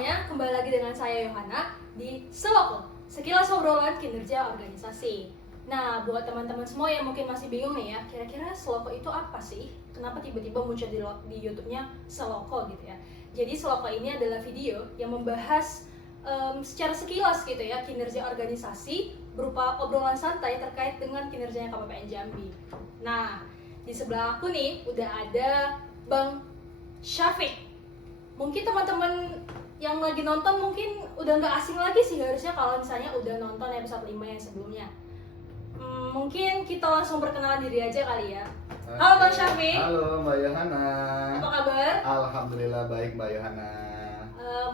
semuanya, kembali lagi dengan saya Yohana di Seloko, sekilas obrolan kinerja organisasi. Nah, buat teman-teman semua yang mungkin masih bingung nih ya, kira-kira Seloko itu apa sih? Kenapa tiba-tiba muncul di YouTube-nya Seloko gitu ya? Jadi Seloko ini adalah video yang membahas secara sekilas gitu ya kinerja organisasi berupa obrolan santai terkait dengan kinerjanya KPPN Jambi. Nah, di sebelah aku nih udah ada Bang Syafiq. Mungkin teman-teman yang lagi nonton mungkin udah nggak asing lagi sih harusnya kalau misalnya udah nonton episode 5 yang sebelumnya. Mungkin kita langsung perkenalan diri aja kali ya. Halo Bang Syafiq. Halo Mbak Yohana. Apa kabar? Alhamdulillah baik Mbak Yohana.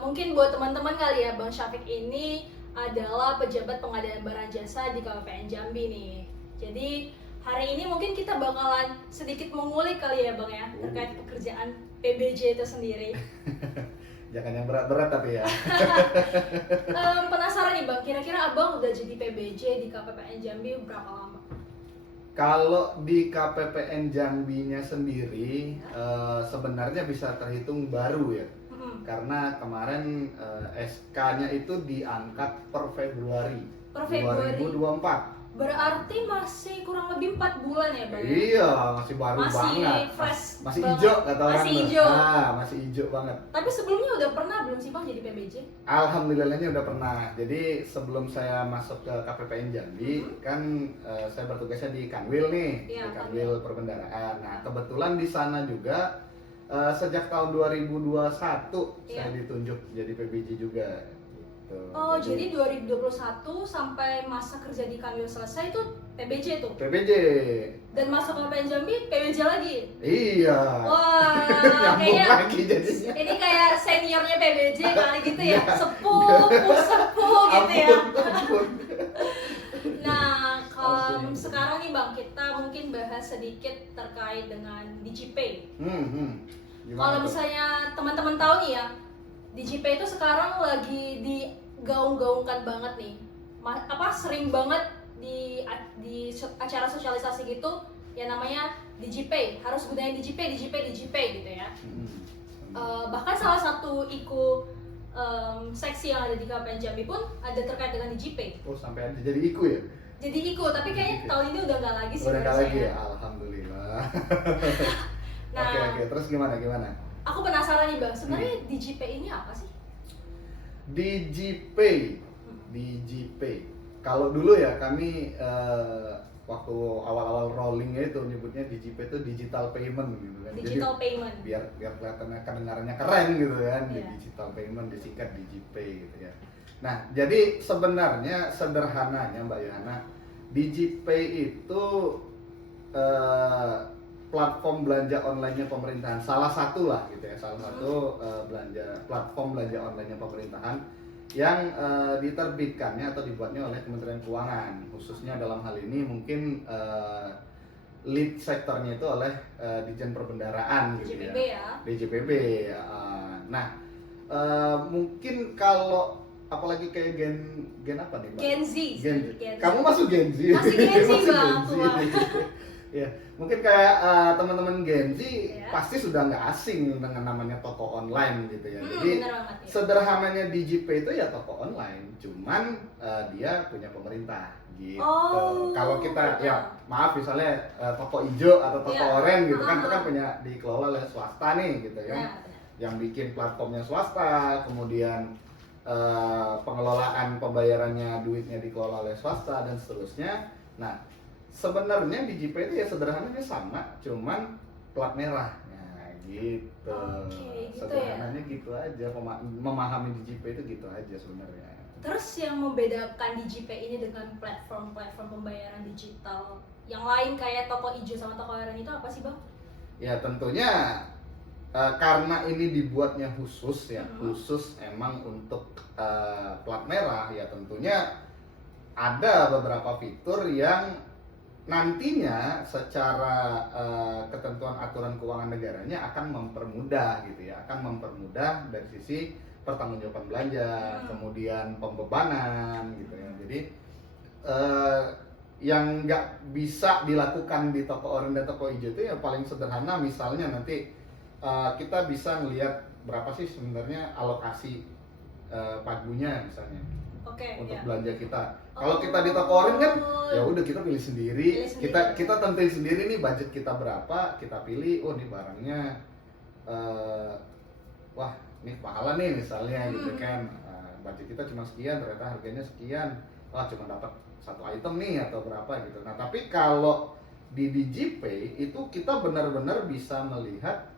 Mungkin buat teman-teman kali ya, Bang Syafiq ini adalah pejabat pengadaan barang jasa di KPPN Jambi nih. Jadi hari ini mungkin kita bakalan sedikit mengulik kali ya Bang ya terkait pekerjaan PBJ itu sendiri. Jangan yang berat-berat tapi ya. Penasaran nih Bang, kira-kira Abang udah jadi PBJ di KPPN Jambi berapa lama? Kalau di KPPN Jambi-nya sendiri sebenarnya bisa terhitung baru ya. Karena kemarin SK-nya itu diangkat per Februari 2024. Berarti masih kurang lebih 4 bulan ya Bang? Iya, masih baru banget. Masih hijau kata orang. Masih hijau. Masih hijau banget. Tapi sebelumnya udah pernah belum sih Bang jadi PBJ? Alhamdulillahnya udah pernah. Jadi sebelum saya masuk ke KPPN Jambi, kan saya bertugasnya di Kanwil nih, ya, di Kanwil Perbendaraan. Nah, kebetulan di sana juga sejak tahun 2021 saya ditunjuk jadi PBJ juga. Gitu. Oh, jadi 2021 sampai masa kerja di Kanwil selesai itu PBJ tuh? PBJ. Dan masuk KPPN Jambi PBJ lagi? Iya. Wah, kayaknya lagi jadinya. Ini kayak seniornya PBJ kali gitu ya, sepuh gitu ya. Nah, sekarang nih Bang, kita mungkin bahas sedikit terkait dengan DigiPay. Kalau misalnya teman-teman tahu nih ya, DigiPay itu sekarang lagi digaung-gaungkan banget nih. Sering banget di acara sosialisasi gitu yang namanya DigiPay. Harus gunain DigiPay gitu ya. Bahkan salah satu seksi yang ada di KPPN Jambi pun ada terkait dengan DigiPay. Oh, sampai ada jadi IKU ya? Jadi IKU, tapi kayaknya tahun ini udah nggak lagi sih. Udah nggak lagi ya? Alhamdulillah. Nah, Oke, terus gimana? Aku penasaran nih Bang, sebenarnya DigiPay ini apa sih? DigiPay. Kalau dulu ya kami waktu awal-awal rollingnya itu nyebutnya DigiPay itu digital payment gitu kan. Digital payment. Biar kelihatannya kedengarannya keren gitu kan. Digital payment disingkat DigiPay gitu ya. Nah, jadi sebenarnya sederhananya Mbak Yohana, DigiPay itu platform belanja online-nya pemerintahan, salah satu lah gitu ya, platform belanja online-nya pemerintahan yang diterbitkannya atau dibuatnya oleh Kementerian Keuangan, khususnya dalam hal ini mungkin lead sektornya itu oleh Ditjen Perbendaraan gitu ya. DJPB. Nah, mungkin kalau apalagi kayak gen apa nih Mbak? Gen Z. Kamu masuk Gen Z? Masih Gen Z Bang. Ya, mungkin kayak teman-teman Gen Z pasti sudah nggak asing dengan namanya toko online gitu ya. Jadi sederhananya DigiPay itu ya toko online, cuman dia punya pemerintah gitu. Kalau kita ya maaf misalnya toko hijau atau toko oranye gitu kan itu kan punya dikelola oleh swasta nih gitu ya. Yang bikin platformnya swasta, kemudian pengelolaan pembayarannya duitnya dikelola oleh swasta dan seterusnya. Nah, sebenarnya DigiPay itu ya sederhananya sama, cuman plat merah. Nah, gitu. Sederhananya ya? Gitu aja, memahami DigiPay itu gitu aja sebenarnya. Terus yang membedakan DigiPay ini dengan platform pembayaran digital yang lain kayak toko hijau sama toko oranye itu apa sih Bang? Ya tentunya karena ini dibuatnya khusus ya, khusus emang untuk plat merah ya, tentunya ada beberapa fitur yang nantinya secara ketentuan aturan keuangan negaranya akan mempermudah gitu ya, akan mempermudah dari sisi pertanggungjawaban belanja, kemudian pembebanan gitu ya. Jadi yang nggak bisa dilakukan di toko oranye dan toko hijau itu ya paling sederhana, misalnya nanti kita bisa melihat berapa sih sebenarnya alokasi pagunya misalnya Oke, untuk ya. belanja kita. Kalau kita di toko oren kan ya udah kita pilih sendiri, Pilih sendiri. kita tentuin sendiri nih budget kita berapa, kita pilih oh nih barangnya wah ini pahala nih misalnya gitu kan. Budget kita cuma sekian, ternyata harganya sekian, wah cuma dapat satu item nih atau berapa gitu. Nah tapi kalau di DigiPay itu kita benar-benar bisa melihat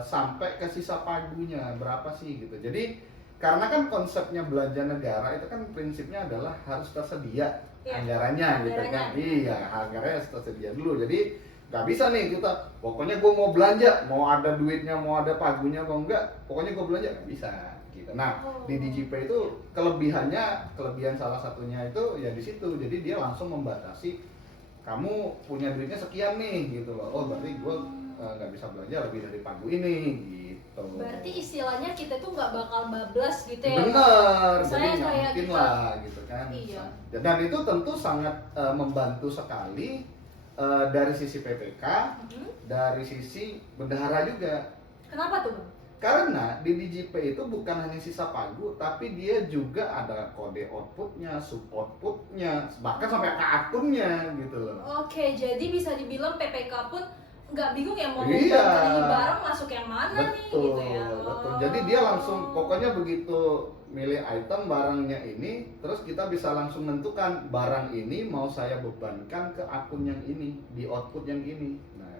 sampai ke sisa pagunya berapa sih gitu. Jadi karena kan konsepnya belanja negara itu kan prinsipnya adalah harus tersedia anggarannya gitu kan. Iya, anggarannya harus tersedia dulu. Jadi nggak bisa nih kita pokoknya gue mau belanja, mau ada duitnya, mau ada pagunya mau enggak, pokoknya gue belanja nggak bisa gitu. Nah di DigiPay itu kelebihan salah satunya itu ya di situ. Jadi dia langsung membatasi kamu punya duitnya sekian nih gitu loh. Oh berarti gue nggak bisa belanja lebih dari pagu ini gitu. Berarti istilahnya kita tuh nggak bakal bablas gitu ya? Bener, Misalnya jadi nggak kayak mungkin kita, lah gitu kan. Iya. Dan itu tentu sangat membantu sekali dari sisi PPK, dari sisi bendahara juga. Kenapa tuh Bang? Karena di DigiPay itu bukan hanya sisa pagu, tapi dia juga ada kode outputnya, sub outputnya, bahkan sampai ke akunnya gitu loh. Oke, jadi bisa dibilang PPK pun nggak bingung ya mau Iya. beli barang masuk yang mana nih gitu ya? Betul. Jadi dia langsung pokoknya begitu milih item barangnya ini, terus kita bisa langsung menentukan barang ini mau saya bebankan ke akun yang ini, di output yang ini. Nah,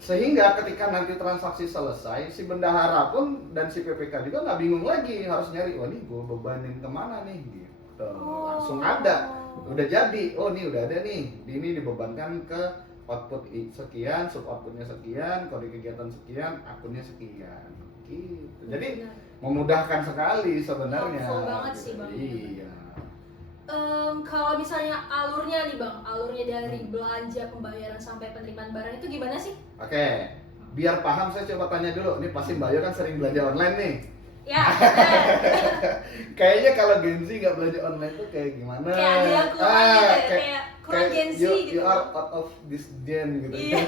sehingga ketika nanti transaksi selesai, si bendahara pun dan si PPK juga nggak bingung lagi harus nyari, wah nih gue bebanin kemana nih gitu. Langsung ada, udah jadi, oh nih udah ada nih, ini dibebankan ke output sekian, sub outputnya sekian, kode kegiatan sekian, akunnya sekian gitu. Jadi memudahkan sekali sebenarnya. Helpful banget gitu. sih Bang. Iya. Kalau misalnya alurnya nih Bang, alurnya dari belanja pembayaran sampai penerimaan barang itu gimana sih? Oke, biar paham saya coba tanya dulu. Ini pasti Mbak Yo kan sering belanja online nih. Ya, benar. Kayaknya kalau Gen Z nggak belanja online tuh kayak gimana? Kayak ada yang kurang gitu ya, kayak kurang Gen Z gitu. You are out of this gen gitu. Iya.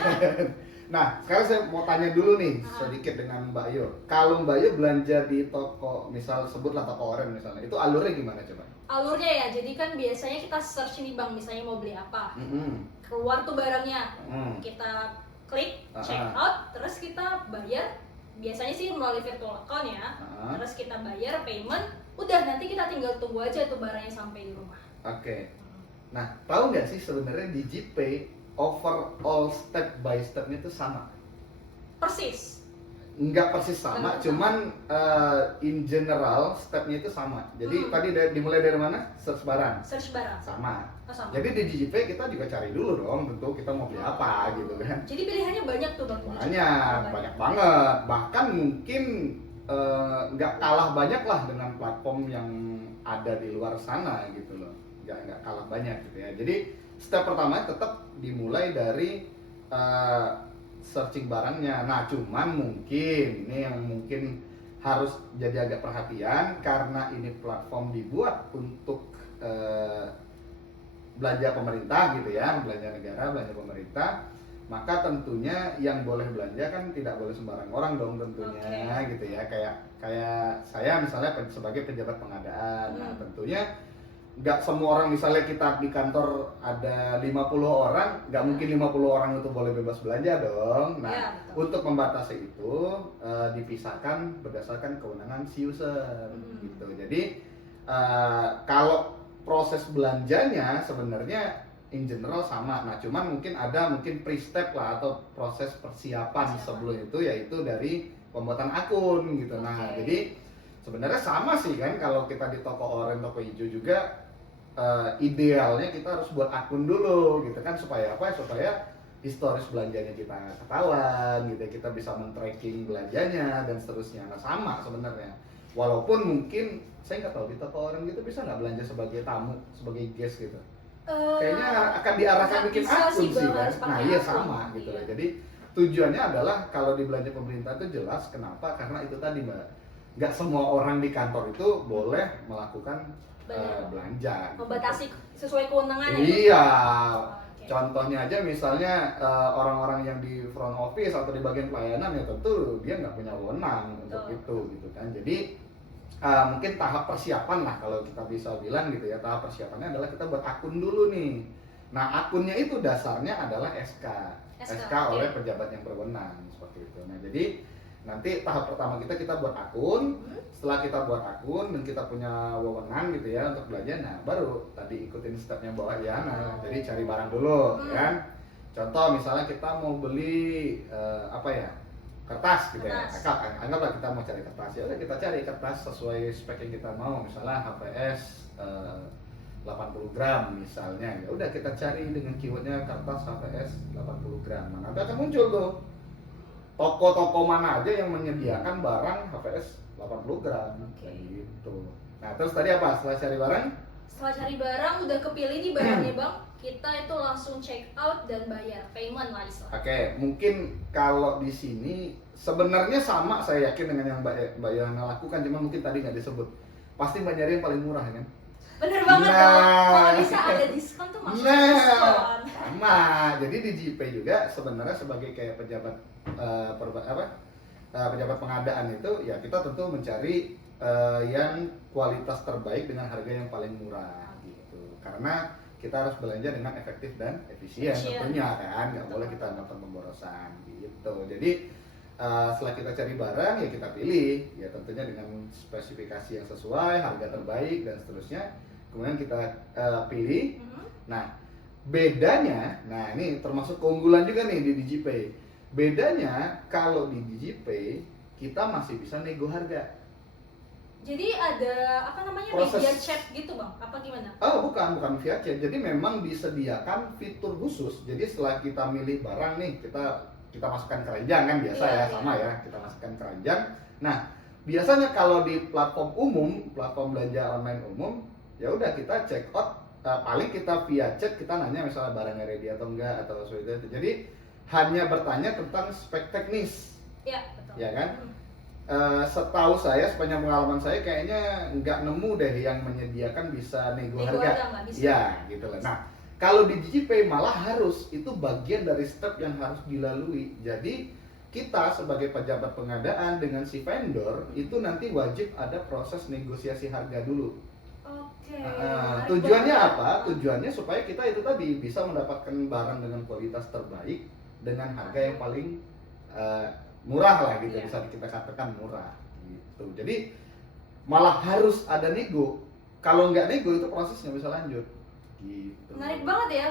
Nah, sekarang saya mau tanya dulu nih sedikit dengan Mbak Yo. Kalau Mbak Yo belanja di toko, misal sebutlah toko oren misalnya, itu alurnya gimana coba? Alurnya ya, jadi kan biasanya kita search nih Bang, misalnya mau beli apa. Keluar tuh barangnya, kita klik, check out, terus kita bayar. Biasanya sih melalui virtual account ya. Terus kita bayar payment, udah nanti kita tinggal tunggu aja tuh barangnya sampai di rumah. Oke. Nah, tahu nggak sih sebenarnya DigiPay overall step by stepnya itu sama? Persis. Nggak persis sama, cuman in general stepnya itu sama. Jadi tadi dimulai dari mana? Search barang. Search barang. Sama. Sama. Jadi di DigiPay kita juga cari dulu dong, tentu kita mau beli apa gitu kan. Jadi pilihannya banyak tuh Bang. Banyak banget. Bahkan mungkin nggak kalah banyak lah dengan platform yang ada di luar sana gitu loh. Nggak kalah banyak gitu ya. Jadi step pertama tetap dimulai dari searching barangnya. Nah, cuman mungkin ini yang mungkin harus jadi agak perhatian karena ini platform dibuat untuk belanja pemerintah gitu ya, belanja negara, belanja pemerintah. Maka tentunya yang boleh belanja kan tidak boleh sembarang orang dong tentunya gitu ya. Kayak saya misalnya sebagai pejabat pengadaan. Nah, tentunya nggak semua orang, misalnya kita di kantor ada 50 orang, nggak mungkin 50 orang itu boleh bebas belanja dong. Nah, untuk membatasi itu dipisahkan berdasarkan kewenangan si user gitu. Jadi kalau proses belanjanya sebenarnya in general sama. Nah, cuman mungkin ada pre-step lah atau proses persiapan sebelum itu, yaitu dari pembuatan akun gitu. Nah, jadi sebenarnya sama sih kan, kalau kita di toko oren, toko hijau juga idealnya kita harus buat akun dulu gitu kan, supaya apa? Supaya historis belanjanya kita ketahuan gitu, kita bisa men-tracking belanjanya dan seterusnya. Nah, sama sebenarnya. Walaupun mungkin saya nggak tahu di toko oren gitu bisa nggak belanja sebagai tamu, sebagai guest gitu. Kayaknya akan diarahkan bikin akun sih kan. Nah, iya sama gitu lah. Jadi tujuannya adalah kalau di belanja pemerintah itu jelas kenapa, karena itu tadi Mbak, nggak semua orang di kantor itu boleh melakukan belanja. Membatasi sesuai kewenangannya. Iya. Contohnya aja misalnya orang-orang yang di front office atau di bagian pelayanan ya tentu dia nggak punya wewenang untuk itu gitu kan. Jadi mungkin tahap persiapan lah kalau kita bisa bilang gitu ya. Tahap persiapannya adalah kita buat akun dulu nih. Nah, akunnya itu dasarnya adalah SK oleh oke. pejabat yang berwenang seperti itu. Nah, jadi nanti tahap pertama kita buat akun. Setelah kita buat akun dan kita punya wewenang gitu ya untuk belanja, nah baru tadi ikutin stepnya bawah ya. Nah, jadi cari barang dulu, kan? Contoh misalnya kita mau beli apa ya? Kertas gitu ya. Anggaplah kita mau cari kertas. Ya udah kita cari kertas sesuai spek yang kita mau. Misalnya HVS 80 gram misalnya. Ya udah kita cari dengan keywordnya kertas HVS 80 gram. Nah, nanti akan muncul tuh toko-toko mana aja yang menyediakan barang HVS 80 gram kayak gitu. Nah, terus tadi apa? Setelah cari barang? Setelah cari barang, udah kepilih nih barangnya bang, kita itu langsung check out dan bayar payment lah istilahnya. Oke, mungkin kalau di sini sebenarnya sama saya yakin dengan yang Mbak Yohana lakukan, cuma mungkin tadi nggak disebut. Pasti Mbak nyari yang paling murah kan? Bener banget dong, kalau bisa ada diskon tuh masuk diskon. Sama, jadi di GPay juga sebenarnya sebagai kayak pejabat pejabat pengadaan itu ya kita tentu mencari yang kualitas terbaik dengan harga yang paling murah gitu. Karena kita harus belanja dengan efektif dan efisien tentunya kan, nggak boleh kita melakukan pemborosan gitu. Jadi setelah kita cari barang ya kita pilih ya tentunya dengan spesifikasi yang sesuai, harga terbaik dan seterusnya. Kemudian kita pilih. Nah, bedanya, nah ini termasuk keunggulan juga nih di DigiPay. Bedanya kalau di DigiPay kita masih bisa nego harga. Jadi ada apa namanya media chat gitu bang? Apa gimana? Oh bukan via chat. Jadi memang disediakan fitur khusus. Jadi setelah kita milih barang nih, kita masukkan keranjang kan biasa ya, sama ya. Kita masukkan keranjang. Nah, biasanya kalau di platform umum, platform belanja online umum, ya udah kita check out. Paling kita via chat kita nanya misalnya barangnya ready atau enggak atau seperti itu. Jadi hanya bertanya tentang spek teknis. Iya betul. Ya kan? Setahu saya, sepanjang pengalaman saya kayaknya nggak nemu deh yang menyediakan bisa nego harga. Ya, gitu lah. Nah, kalau di DigiPay malah harus, itu bagian dari step yang harus dilalui. Jadi kita sebagai pejabat pengadaan dengan si vendor itu nanti wajib ada proses negosiasi harga dulu. Oke. Tujuannya apa? Tujuannya supaya kita itu tadi bisa mendapatkan barang dengan kualitas terbaik dengan harga yang paling murah lah gitu, bisa kita katakan murah gitu. Jadi malah harus ada nego. Kalau nggak nego itu proses nggak bisa lanjut gitu. Menarik banget ya.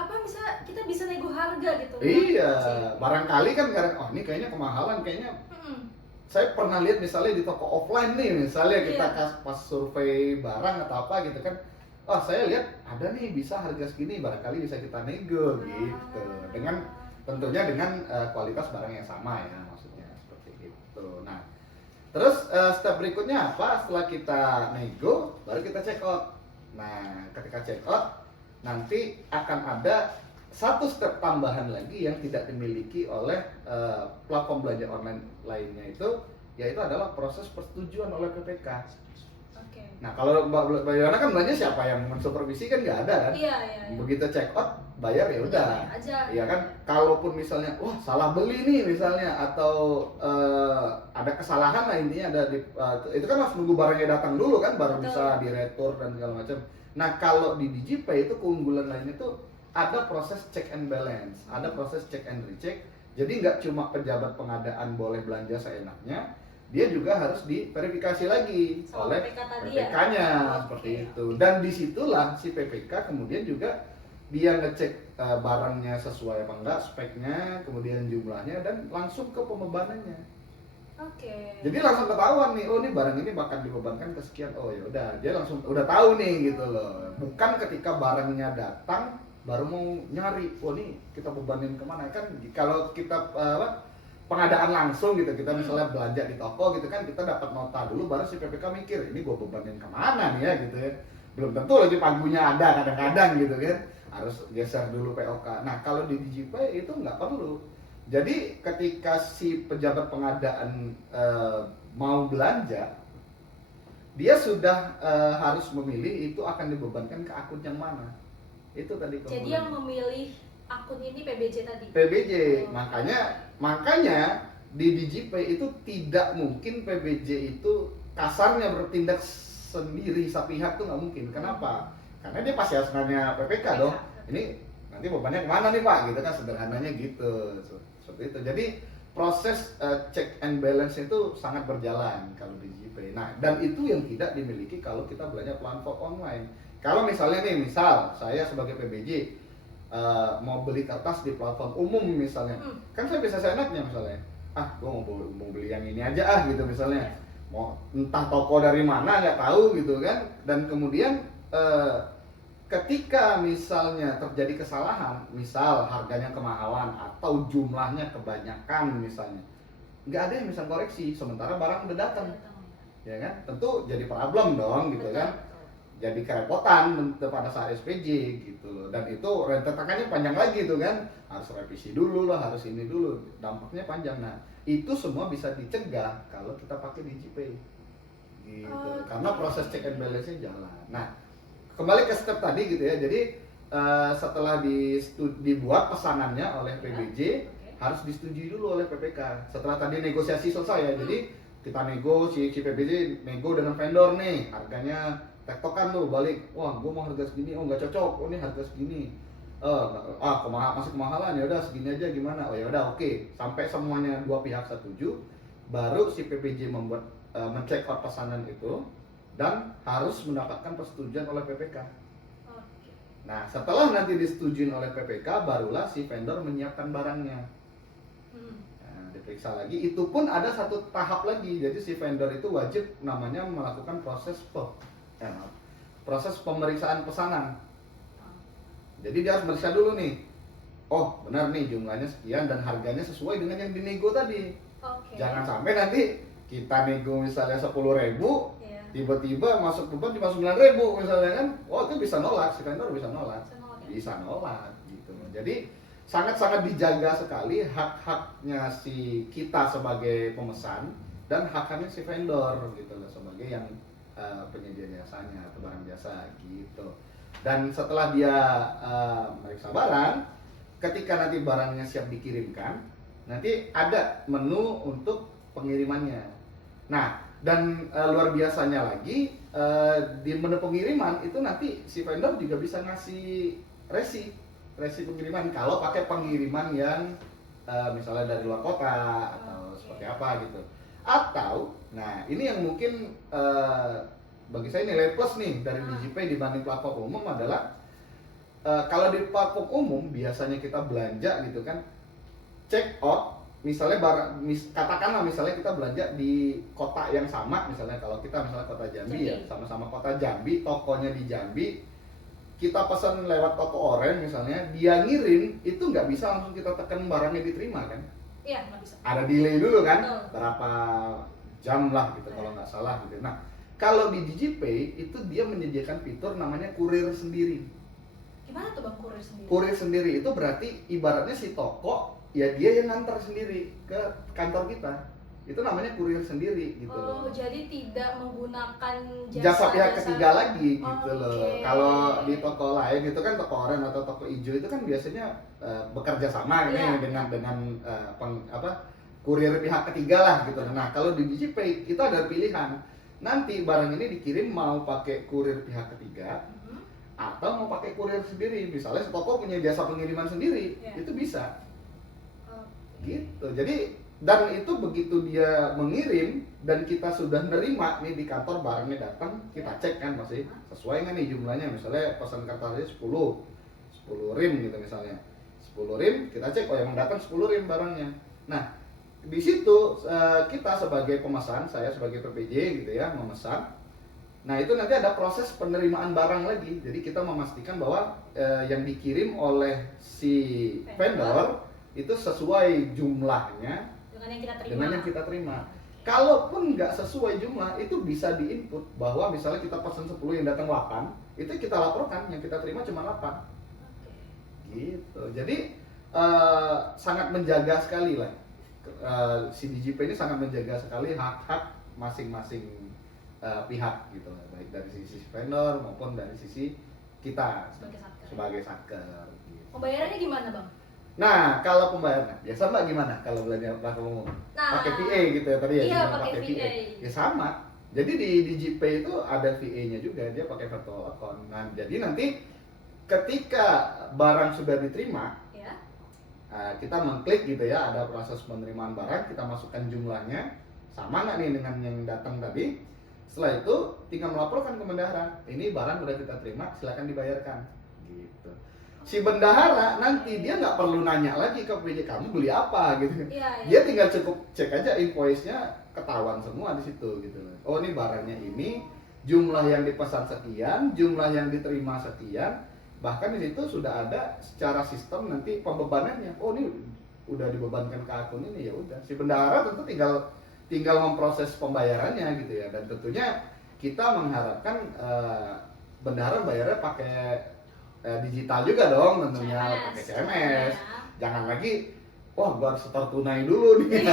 Apa kita bisa nego harga gitu? Iya, barangkali kan oh ini kayaknya kemahalan, kayaknya saya pernah lihat misalnya di toko offline nih, misalnya kita pas survei barang atau apa gitu kan, oh saya lihat ada nih bisa harga segini, barangkali bisa kita nego gitu, dengan tentunya dengan kualitas barang yang sama ya, maksudnya seperti itu. Nah, terus step berikutnya apa? Setelah kita nego, baru kita check out. Nah, ketika check out, nanti akan ada satu step tambahan lagi yang tidak dimiliki oleh platform belanja online lainnya itu, yaitu adalah proses persetujuan oleh PPK. Nah, kalau Mbak Yohana kan belanja siapa yang mensupervisi kan nggak ada kan? Iya. Begitu check out, bayar ya udah. Iya kan? Kalaupun misalnya, wah salah beli nih misalnya, atau ada kesalahan lah intinya ada di, itu kan harus nunggu barangnya datang dulu kan, baru bisa diretur dan segala macam. Nah, kalau di DigiPay itu keunggulan lainnya tuh ada proses check and balance, ada proses check and recheck. Jadi nggak cuma pejabat pengadaan boleh belanja seenaknya, dia juga harus diverifikasi lagi oleh PPK-nya seperti itu. Dan disitulah si PPK kemudian juga dia ngecek barangnya sesuai apa enggak, speknya, kemudian jumlahnya, dan langsung ke pembebanannya. Jadi langsung ketahuan nih, oh ini barang ini bakal dibebankan ke sekian. Oh ya udah, dia langsung udah tahu nih gitu loh. Bukan ketika barangnya datang baru mau nyari, oh nih kita bebanin kemana kan? Kalau kita pengadaan langsung gitu, kita misalnya belanja di toko gitu kan, kita dapat nota dulu baru si PPK mikir ini gue bebanin kemana nih ya gitu ya. Belum tentu lagi pagunya ada kadang-kadang gitu kan, harus geser dulu POK. Nah kalau di DigiPay itu nggak perlu. Jadi ketika si pejabat pengadaan mau belanja, dia sudah harus memilih itu akan dibebankan ke akun yang mana. Itu tadi. Jadi yang memilih akun ini PBJ tadi. PBJ, makanya di DigiPay itu tidak mungkin PBJ itu kasarnya bertindak sendiri sepihak tuh nggak mungkin. Kenapa? Karena dia pasti harus nanya PPK dong. Ini nanti bebannya kemana nih Pak? Gitu kan, sederhananya gitu. Seperti itu. Jadi proses check and balance itu sangat berjalan kalau di GPay. Nah, dan itu yang tidak dimiliki kalau kita belanja platform online. Kalau misalnya nih, misal saya sebagai PBJ mau beli kertas di platform umum misalnya, kan saya bisa seenaknya misalnya, gue mau beli yang ini aja gitu misalnya, mau entah toko dari mana nggak tahu gitu kan, dan kemudian ketika misalnya terjadi kesalahan, misal harganya kemahalan atau jumlahnya kebanyakan misalnya, nggak ada yang bisa koreksi, sementara barang udah datang, ya kan? Tentu jadi problem dong gitu kan, jadi kerepotan pada saat SPJ gitu loh, dan itu rentetannya panjang lagi tuh kan, harus revisi dulu lah, harus ini dulu, dampaknya panjang. Nah itu semua bisa dicegah kalau kita pakai DigiPay gitu, karena proses check and balance-nya jalan. Nah kembali ke step tadi gitu ya, jadi setelah dibuat pesanannya oleh PBJ, harus disetujui dulu oleh PPK. Setelah tadi negosiasi selesai ya, jadi kita nego, si PBJ nego dengan vendor nih, harganya tektokan tuh balik, wah gue mau harga segini, oh nggak cocok, oh ini harga segini, masih kemahalan, ya udah segini aja gimana, oh ya udah oke. Sampai semuanya dua pihak setuju, baru si PBJ membuat mencek out pesanan itu dan harus mendapatkan persetujuan oleh PPK. Nah, setelah nanti disetujui oleh PPK, barulah si vendor menyiapkan barangnya. Nah, diperiksa lagi. Itu pun ada satu tahap lagi. Jadi si vendor itu wajib namanya melakukan proses pemeriksaan pesanan. Jadi dia harus meriksa dulu nih. Oh, benar nih jumlahnya sekian dan harganya sesuai dengan yang dinego tadi. Jangan sampai nanti kita nego misalnya 10.000, tiba-tiba masuk beban cuma 9.000 misalnya kan, itu bisa nolak, si vendor bisa nolak gitu. Jadi sangat-sangat dijaga sekali hak-haknya si kita sebagai pemesan dan hak-haknya si vendor gitu loh, sebagai yang penyedia jasanya atau barang jasa gitu. Dan setelah dia meriksa barang, ketika nanti barangnya siap dikirimkan, nanti ada menu untuk pengirimannya. Nah, dan luar biasanya lagi, di menu pengiriman itu nanti si vendor juga bisa ngasih resi pengiriman kalau pakai pengiriman yang misalnya dari luar kota atau seperti apa gitu. Atau, nah ini yang mungkin bagi saya nilai plus nih dari DigiPay dibanding platform umum adalah, kalau di platform umum biasanya kita belanja gitu kan, check out misalnya katakanlah misalnya kita belanja di kota yang sama, misalnya kalau kita misalnya kota Jambi ya, sama-sama kota Jambi, tokonya di Jambi, kita pesan lewat toko oren misalnya, dia ngirim itu nggak bisa langsung kita tekan barangnya diterima kan? Iya, nggak bisa. Ada delay dulu kan, berapa jam lah gitu kalau nggak salah gitu. Nah kalau di DigiPay itu dia menyediakan fitur namanya kurir sendiri. Gimana tuh Bang kurir sendiri? Kurir sendiri itu berarti ibaratnya si toko ya dia yang ngantar sendiri ke kantor kita, itu namanya kurir sendiri gitu loh. Jadi tidak menggunakan jasa pihak ketiga lagi gitu loh. Kalau di toko lain itu kan, toko oren atau toko hijau itu kan biasanya bekerja sama ini dengan kurir pihak ketiga lah gitu. Nah kalau di DigiPay kita ada pilihan, nanti barang ini dikirim mau pakai kurir pihak ketiga atau mau pakai kurir sendiri. Misalnya toko punya jasa pengiriman sendiri, itu bisa. Gitu. Jadi dan itu begitu dia mengirim dan kita sudah nerima nih di kantor, barangnya datang, kita cek kan masih sesuai nggak nih jumlahnya. Misalnya pesan kertasnya 10 rim gitu misalnya, 10 rim kita cek, emang datang 10 rim barangnya. Nah di situ kita sebagai pemesan, saya sebagai PPJ gitu ya, memesan. Nah itu nanti ada proses penerimaan barang lagi. Jadi kita memastikan bahwa yang dikirim oleh si vendor itu sesuai jumlahnya dengan yang kita terima. Kalaupun nggak sesuai jumlah, itu bisa diinput bahwa misalnya kita pesan 10 yang datang 8, itu kita laporkan yang kita terima cuma 8. Gitu. Jadi sangat menjaga sekali lah. Si DigiPay ini sangat menjaga sekali hak-hak masing-masing pihak gitu, baik dari sisi vendor maupun dari sisi kita sebagai satker. Gitu. Pembayarannya gimana Bang? Nah, kalau pembayaran biasa Mbak gimana kalau belanja platform umum? Pakai PA gitu ya tadi ya? Iya, pakai PA. Ya sama. Jadi di DigiPay itu ada VA-nya juga, dia pakai virtual account. Nah, jadi nanti ketika barang sudah diterima, Ya. kita mengklik gitu ya, ada proses penerimaan barang, kita masukkan jumlahnya, sama nggak nih dengan yang datang tadi. Setelah itu tinggal melaporkan ke bendahara, ini barang udah kita terima, silakan dibayarkan. Gitu. Si bendahara nanti dia nggak perlu nanya lagi ke PJ kamu beli apa gitu. Iya, Dia tinggal cukup cek aja invoice-nya, ketahuan semua di situ gitu loh. Oh, ini barangnya ini, jumlah yang dipesan sekian, jumlah yang diterima sekian. Bahkan di situ sudah ada secara sistem nanti pembebanannya. Oh, ini udah dibebankan ke akun ini, ya udah. Si bendahara tentu tinggal memproses pembayarannya gitu ya. Dan tentunya kita mengharapkan bendahara bayarnya pakai digital juga dong tentunya, pakai CMS. Jangan lagi wah gua harus setor tunai dulu nih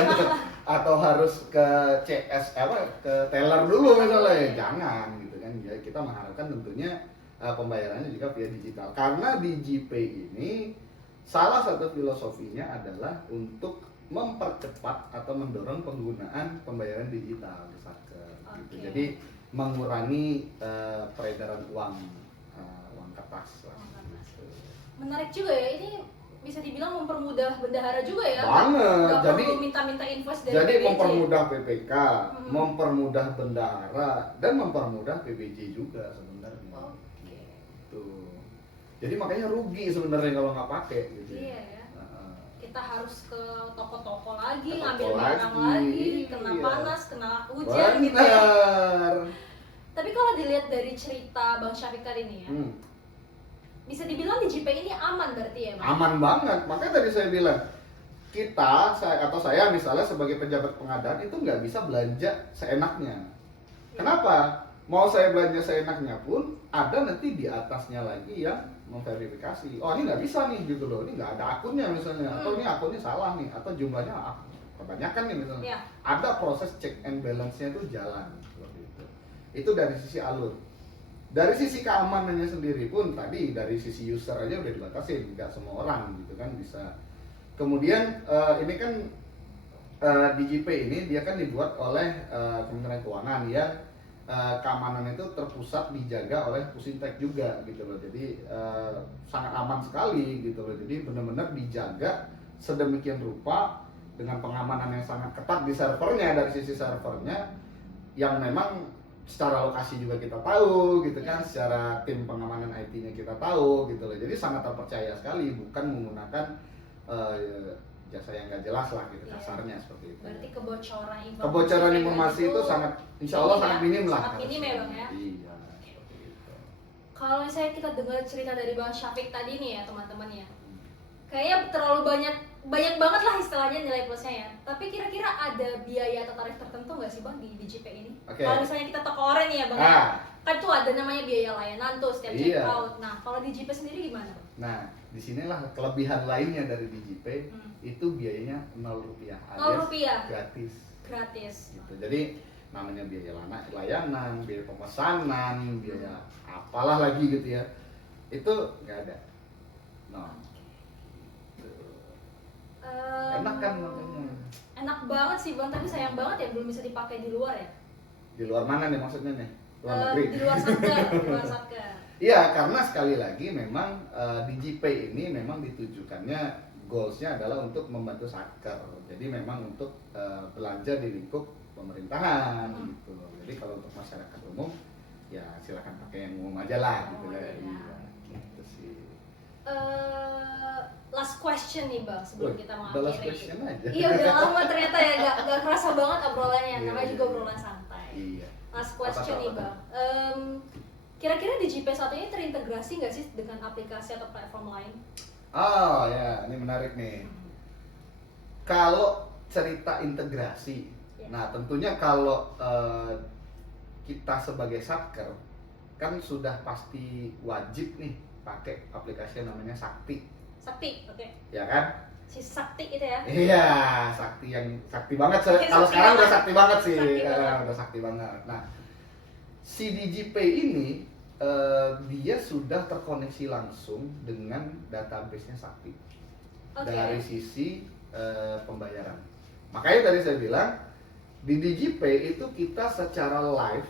atau harus ke CS ke teller dulu misalnya. Jangan gitu kan. Ya, kita mengharapkan tentunya pembayarannya juga via digital. Karena DigiPay ini salah satu filosofinya adalah untuk mempercepat atau mendorong penggunaan pembayaran digital di Satker. Gitu. Jadi mengurangi peredaran uang kertas. Menarik juga ya, ini bisa dibilang mempermudah bendahara juga ya. Banget. Gak Jadi perlu minta-minta invoice dari jadi PBJ. mempermudah PPK, mempermudah bendahara, dan mempermudah PBJ juga sebenarnya. Oke. Tuh. Jadi makanya rugi sebenarnya kalau nggak pakai gitu. Iya ya. Kita harus ke toko-toko lagi, Ke ngambil toko barang lagi, lagi, kena iya. panas, kena hujan gitu ya. Benar. Tapi kalau dilihat dari cerita Bang Syafiq tadi nih ya, bisa dibilang DigiPay ini aman berarti ya, Bang? Aman banget. Makanya tadi saya bilang, saya misalnya sebagai pejabat pengadaan itu nggak bisa belanja seenaknya. Kenapa? Mau saya belanja seenaknya pun ada nanti di atasnya lagi yang memverifikasi. Oh, ini nggak bisa nih gitu loh. Ini nggak ada akunnya misalnya. Atau ini akunnya salah nih. Atau jumlahnya kebanyakan nih misalnya. Ya. Ada proses check and balance-nya itu jalan. Seperti itu. Itu dari sisi alur. Dari sisi keamanannya sendiri pun tadi dari sisi user aja udah dibatasin. Nggak semua orang gitu kan bisa. Kemudian ini kan DigiPay ini dia kan dibuat oleh Kementerian Keuangan yang keamanan itu terpusat dijaga oleh Pusintek juga gitu loh. Jadi sangat aman sekali gitu loh. Jadi benar-benar dijaga sedemikian rupa dengan pengamanan yang sangat ketat di servernya, dari sisi servernya yang memang secara lokasi juga kita tahu gitu kan, secara tim pengamanan IT-nya kita tahu gitu loh. Jadi sangat terpercaya sekali, bukan menggunakan jasa yang nggak jelas lah gitu, kasarnya seperti itu. Berarti kebocoran informasi itu sangat, insya Allah sangat minim lah. Sangat minim ya Bang ya. Iya. Kalau misalnya kita dengar cerita dari Bang Syafiq tadi nih ya teman-teman ya, kayaknya terlalu banyak banget lah istilahnya nilai plusnya ya. Tapi kira-kira ada biaya atau tarif tertentu nggak sih Bang di DigiPay ini? Kalau misalnya kita toko oren nih ya Bang, kan tuh ada namanya biaya layanan tuh setiap check out. Nah kalau DigiPay sendiri gimana? Nah disinilah kelebihan lainnya dari DigiPay, itu biayanya Rp0 alias gratis. Gitu. Jadi namanya biaya layanan, biaya pemesanan, biaya apalah lagi gitu ya, itu nggak ada. Enak kan makanya. Enak banget sih Bang, tapi sayang banget ya belum bisa dipakai di luar ya. Di luar mana nih maksudnya nih? Luar negeri? Di luar Satker. Iya, karena sekali lagi memang DigiPay ini memang ditujukannya, goalsnya adalah untuk membantu Satker. Jadi memang untuk belanja di lingkup pemerintahan gitu. Jadi kalau untuk masyarakat umum ya silakan pakai yang umum aja lah gitu lah. Iya, gitu sih. Last question nih Bang sebelum kita mengakhiri. Last question aja. Iya udah lama ternyata ya, gak kerasa banget obrolannya. Namanya juga obrolan santai. Iya. Last question nih Bang. Kira-kira DigiPay saat ini terintegrasi nggak sih dengan aplikasi atau platform lain? Oh ya, ini menarik nih. Kalau cerita integrasi, nah tentunya kalau kita sebagai Satker kan sudah pasti wajib nih pakai aplikasi yang namanya Sakti. Sakti, oke. Ya kan? Si Sakti itu ya? Iya, Sakti yang sakti banget. Kalau sekarang udah sakti banget sih, udah sakti banget. Nah, si DigiPay ini dia sudah terkoneksi langsung dengan database-nya Sakti dari sisi pembayaran. Makanya tadi saya bilang Di DigiPay itu kita secara live,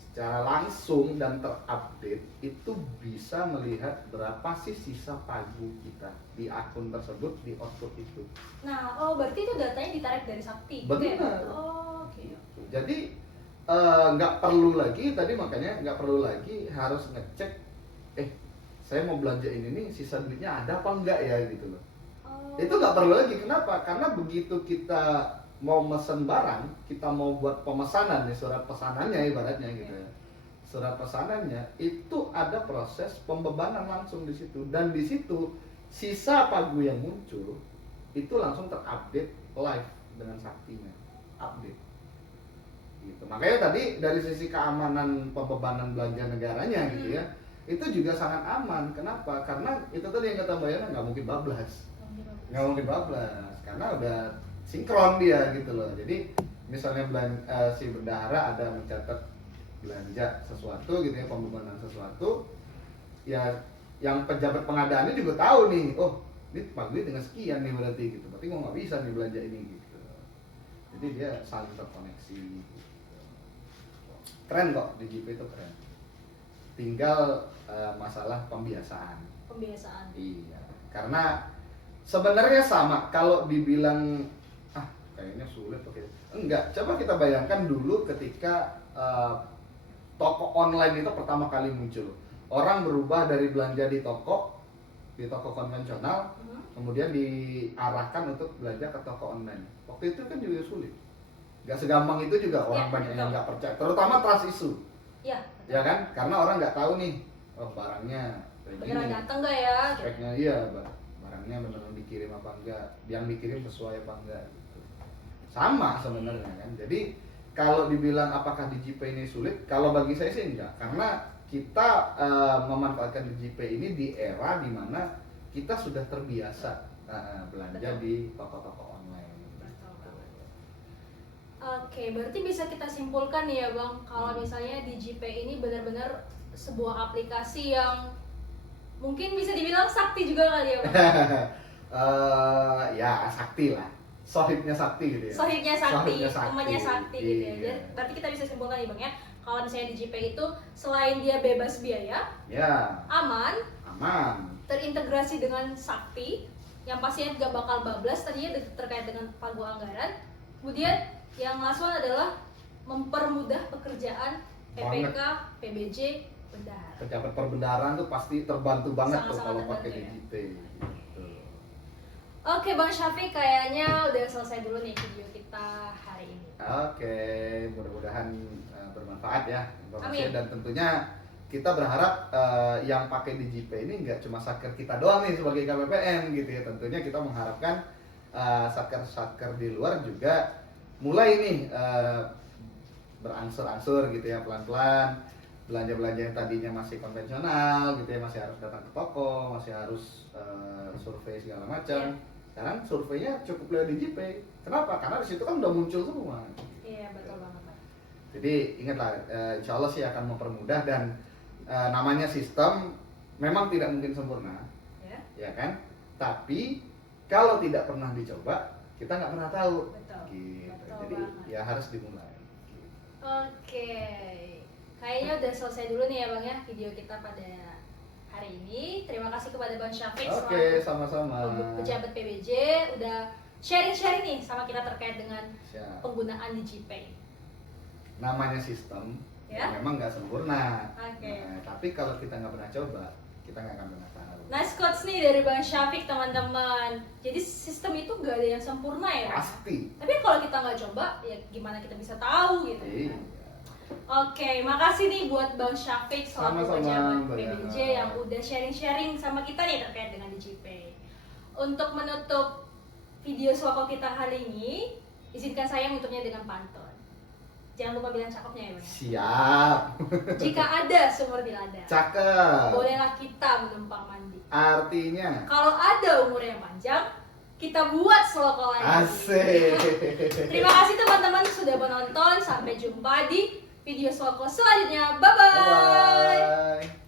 secara langsung dan terupdate itu bisa melihat berapa sih sisa pagu kita di akun tersebut, di output itu. Nah, berarti itu datanya ditarik dari Sakti. Benar. Gitu ya? Oke. Jadi nggak perlu lagi, tadi makanya nggak perlu lagi harus ngecek, saya mau belanja ini nih, sisa duitnya ada apa enggak ya gitu loh. Itu nggak perlu lagi. Kenapa? Karena begitu kita mau mesen barang, kita mau buat pemesanan nih, surat pesanannya ibaratnya gitu ya. Surat pesanannya itu ada proses pembebanan langsung di situ, dan di situ sisa pagu yang muncul itu langsung terupdate live dengan Saktinya, update. Gitu. Makanya tadi dari sisi keamanan pembebanan belanja negaranya gitu ya, itu juga sangat aman. Kenapa? Karena itu tadi yang kata Mbak Yana, nggak mungkin bablas. Nggak mungkin bablas karena udah sinkron dia gitu loh. Jadi misalnya si bendahara ada mencatat belanja sesuatu gitu ya, pembebanan sesuatu ya, yang pejabat pengadaannya juga tahu nih, oh ini pagu dengan sekian nih berarti gitu, berarti nggak bisa nih belanja ini gitu. Jadi dia saling terkoneksi gitu. Keren kok, DigiPay itu keren, tinggal masalah pembiasaan. Iya, karena sebenarnya sama, kalau dibilang kayaknya sulit oke. Enggak, coba kita bayangkan dulu ketika toko online itu pertama kali muncul. Orang berubah dari belanja di toko konvensional, kemudian diarahkan untuk belanja ke toko online. Waktu itu kan juga sulit. Gak segampang itu juga, orang banyak yang nggak percaya, terutama trust issue. Ya kan? Karena orang nggak tahu nih, barangnya beneran datang nggak ya? Speknya iya, barangnya beneran dikirim apa enggak, yang dikirim sesuai apa enggak gitu. Sama sebenarnya kan. Jadi kalau dibilang apakah DigiPay ini sulit, kalau bagi saya sih enggak, karena kita memanfaatkan DigiPay ini di era dimana kita sudah terbiasa belanja di toko-toko online. Oke, berarti bisa kita simpulkan nih ya Bang, kalau misalnya DigiPay ini benar-benar sebuah aplikasi yang mungkin bisa dibilang sakti juga kali ya Bang? Ya sakti lah, sohibnya sakti gitu ya. Sohibnya sakti, temannya sakti gitu ya. Iya. Jadi berarti kita bisa simpulkan nih Bang ya, kalau misalnya DigiPay itu selain dia bebas biaya, ya, aman, terintegrasi dengan sakti, yang pastinya gak bakal bablas tadinya terkait dengan pagu anggaran. Kemudian yang last one adalah mempermudah pekerjaan PPK, PBJ, bendahara. Pejabat perbendaharaan tuh pasti terbantu banget tuh kalau pakai ya. DigiPay. Gitu. Oke Bang Syafiq, kayaknya udah selesai dulu nih video kita hari ini. Oke, mudah-mudahan bermanfaat ya informasinya. Amin. Dan tentunya kita berharap yang pakai DigiPay ini nggak cuma satker kita doang nih sebagai KPPN gitu ya. Tentunya kita mengharapkan satker-satker di luar juga mulai nih berangsur-angsur gitu ya, pelan-pelan belanja-belanja yang tadinya masih konvensional gitu ya, masih harus datang ke toko, masih harus survei segala macam. Sekarang surveinya cukup lewat DigiPay. Kenapa? Karena di situ kan udah muncul semua. Iya, betul banget Pak. Jadi ingatlah, insya Allah sih akan mempermudah, dan namanya sistem memang tidak mungkin sempurna, ya kan? Tapi kalau tidak pernah dicoba, kita nggak pernah tahu. Betul. Gitu. Betul Jadi banget. ya harus dimulai. Oke, kayaknya udah selesai dulu nih ya Bang ya video kita pada hari ini. Terima kasih kepada Bang Syafiq Oke, sama-sama. pejabat PBJ udah sharing-sharing nih sama kita terkait dengan Siap. penggunaan DigiPay. Namanya sistem, Ya. memang nggak sempurna. Oke. Nah, tapi kalau kita nggak pernah coba, kita nggak akan pernah tahu. Nice quotes nih dari Bang Syafiq teman-teman. Jadi sistem itu gak ada yang sempurna ya Bang? Pasti. Tapi kalau kita nggak coba, ya gimana kita bisa tahu gitu Iya. kan? Oke, makasih nih buat Bang Syafiq selaku Sama-sama, pejabat Mbak PBJ Yana. yang udah sharing-sharing sama kita nih terkait dengan DigiPay. Untuk menutup video Swako kita hari ini, izinkan saya menutupnya dengan pantun. Jangan lupa bilang cakepnya ya Bang. Siap. Jika ada sumur di ladang, Cakep. bolehlah kita menumpang mandi. Artinya Kalau ada umur yang panjang, kita buat Swako lagi. asik. Terima kasih teman-teman sudah menonton. Sampai jumpa di video Swako selanjutnya. Bye-bye. Bye-bye.